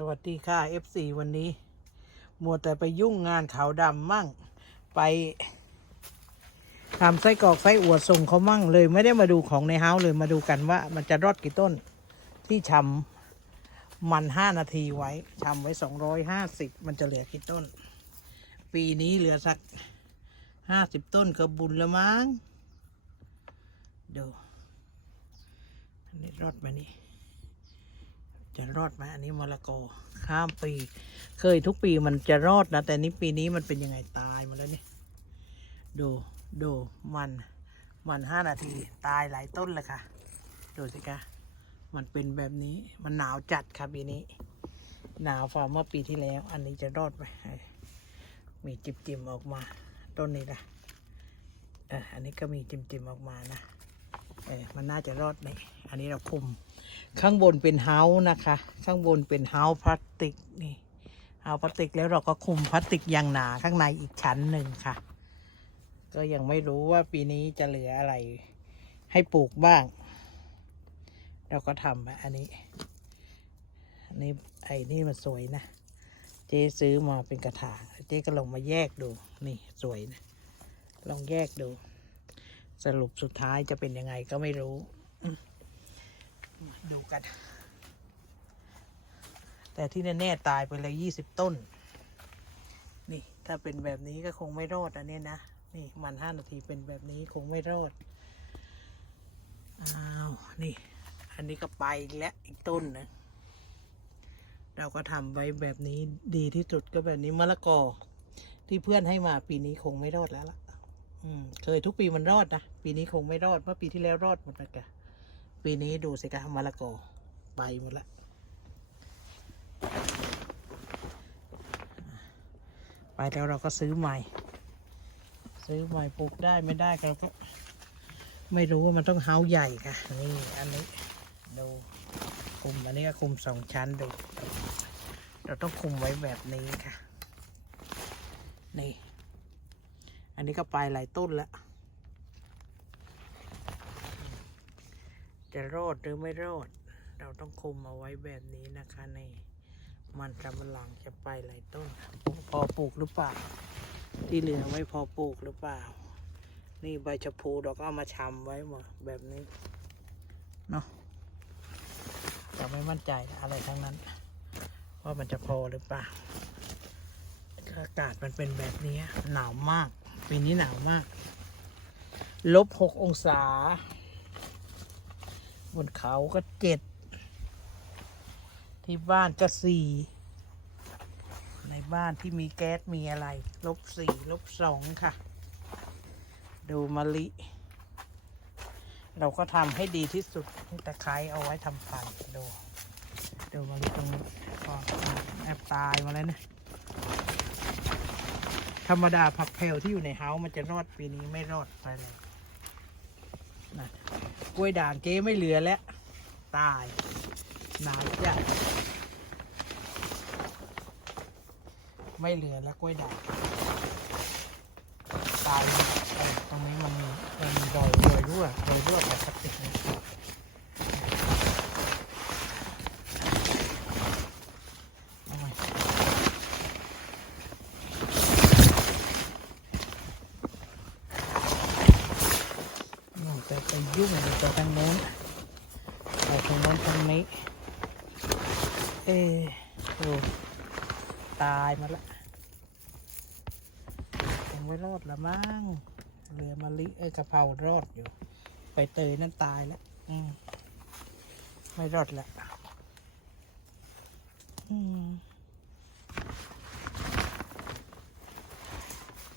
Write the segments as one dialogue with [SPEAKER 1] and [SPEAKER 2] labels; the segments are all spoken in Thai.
[SPEAKER 1] สวัสดีค่ะ FC วันนี้ มัวแต่ไปยุ่งงานขาวดำมั่ง ไปทำไส้กรอกไส้อวดส่งเขามั่งเลย ไม่ได้มาดูของในเฮาเลยมาดูกันว่า มันจะรอดกี่ต้น ที่ชำมันห้านาทีไว้ชำไว้สองร้อยห้าสิบมันจะเหลือกี่ต้น ปีนี้เหลือสักห้าสิบต้นก็บุญล้วมั้งดูอันนี้รอดไหมานี่ จะรอดไหมอันนี้มะละกอข้ามปี เคยทุกปีมันจะรอดนะ แต่นี้ปีนี้มันเป็นยังไงตายหมาแล้วนี่ดูดูมันมันห้านาทีตายหลายต้นเลยค่ะ ดูสิคะมันเป็นแบบนี้มันหนาวจัดค่ะปีนี้ หนาวฝ่าเมื่อปีที่แล้ว อันนี้จะรอดไหมมีจิบจิมๆออกมา ต้นนี้ละอออันนี้ก็มีจิมจิมๆออกมานะ เออมันน่าจะรอดนี่อันนี้เราคุม ข้างบนเป็นเฮาส์นะคะ ข้างบนเป็นเฮาส์พลาสติกนี่เฮาส์พลาสติกแล้วเราก็คุมพลาสติกอย่างหนาข้างในอีกชั้นหนึ่งค่ะ ก็ยังไม่รู้ว่าปีนี้จะเหลืออะไรให้ปลูกบ้าง เราก็ทำไปอันนี้อันนี้ไอ้นี่มันสวยนะ เจ๊ซื้อมาเป็นกระถางเจ๊ก็ลองมาแยกดูนี่สวยนะ ลองแยกดู สรุปสุดท้ายจะเป็นยังไงก็ไม่รู้ ดูกัน แต่ที่แน่ๆตายไปเลยยี่สิบต้น นี่ถ้าเป็นแบบนี้ก็คงไม่รอดอันเนี้ยนะ นี่มันห้านาทีเป็นแบบนี้คงไม่รอด อ้าว นี่ อันนี้ก็ไปแล้วอีกต้นหนึงเราก็ทำไว้แบบนี้ดีที่สุดก็แบบนี้มะละกอที่เพื่อนให้มาปีนี้คงไม่รอดแล้วล่ะ อืมเคยทุกปีมันรอดนะ ปีนี้คงไม่รอด เมื่อปีที่แล้วรอดหมดนะแกปีนี้ดูสิคะมะละกอไปหมดละ ไปแล้วเราก็ซื้อใหม่ ซื้อใหม่ปลูกได้ไม่ได้เราก็ ไม่รู้ว่ามันต้องเฮาใหญ่ค่ะนี่อันนี้ดูคุมอันนี้ก็คุมสองชั้นดู เราต้องคุมไว้แบบนี้ค่ะ นี่ อันนี้ก็ไปหลายต้นแล้วจะรอดหรือไม่รอด เราต้องคุมเอาไว้แบบนี้นะคะในมันสำลังจะไปหลายต้นพอปลูกหรือเปล่า ที่เหลือไว้พอปลูกหรือเปล่า นี่ใบชะพูเราก็เอามาชำไว้หมดแบบนี้เนาะเราไม่มั่นใจอะไรทั้งนั้น ว่ามันจะพอหรือเปล่าอากาศมันเป็นแบบนี้หนาวมาก ปีนี้หนาวมาก ลบหกองศา บนเขาก็เจ็ด ที่บ้านก็สี่ ในบ้านที่มีแก๊สมีอะไร ลบสี่ลบสองค่ะ ดูมะลิ เราก็ทำให้ดีที่สุดตะไคร้เอาไว้ทำพันดู ดูมะลิตรงนี้ก็แอบตายมาแล้วนะ ธรรมดาผักแพรวที่อยู่ในเฮามันจะรอดปีนี้ไม่รอดไปเลยนะกล้วยด่างเจ๊ไม่เหลือแล้ว ตายหนาวจัดไม่เหลือแล้วกล้วยด่างตายตรงนี้มันมีมันมีรอยรอยรั่วรอยรั่วแบบสติกนะเอาใหม่ นู่นแต่ไปยุ่งอยู่แต่ทางโน้นไปทางโน้นทางนี้ เออโอ้ตายมาละยังไม่รอดละมั้งเรือมะลิเอ้ยกะเพรารอดอยู่ ไปเตยนั่นตายแล้ว อืม ไม่รอดละอืม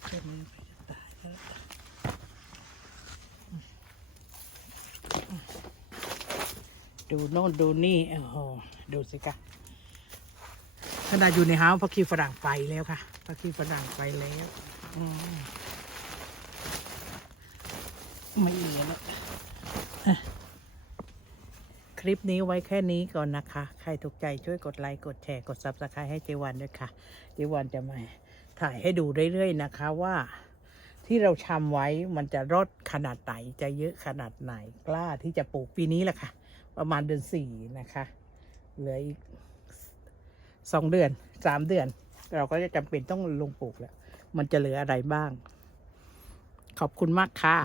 [SPEAKER 1] แค่นี้ไปจะตายแล้ว ดูโน่นดูนี่โอ้โหดูสิคะขนาดอยู่ในห้าวพักคีฝรั่งไปแล้วค่ะพักคีฝรั่งไปแล้วไม่เหลือแล้วอะคลิปนี้ไว้แค่นี้ก่อนนะคะ ใครถูกใจช่วยกดไลค์กดแชร์กดซับสไครต์ให้เจวันด้วยค่ะ เจวันจะมาถ่ายให้ดูเรื่อยๆนะคะว่าที่เราชำไว้มันจะรอดขนาดไหน จะเยอะขนาดไหนกล้าที่จะปลูกปีนี้แหละค่ะ ประมาณเดือนสี่นะคะ เหลืออีกสองเดือนสามเดือน เราก็จะจำเป็นต้องลงปลูกแล้ว มันจะเหลืออะไรบ้าง ขอบคุณมากค่ะ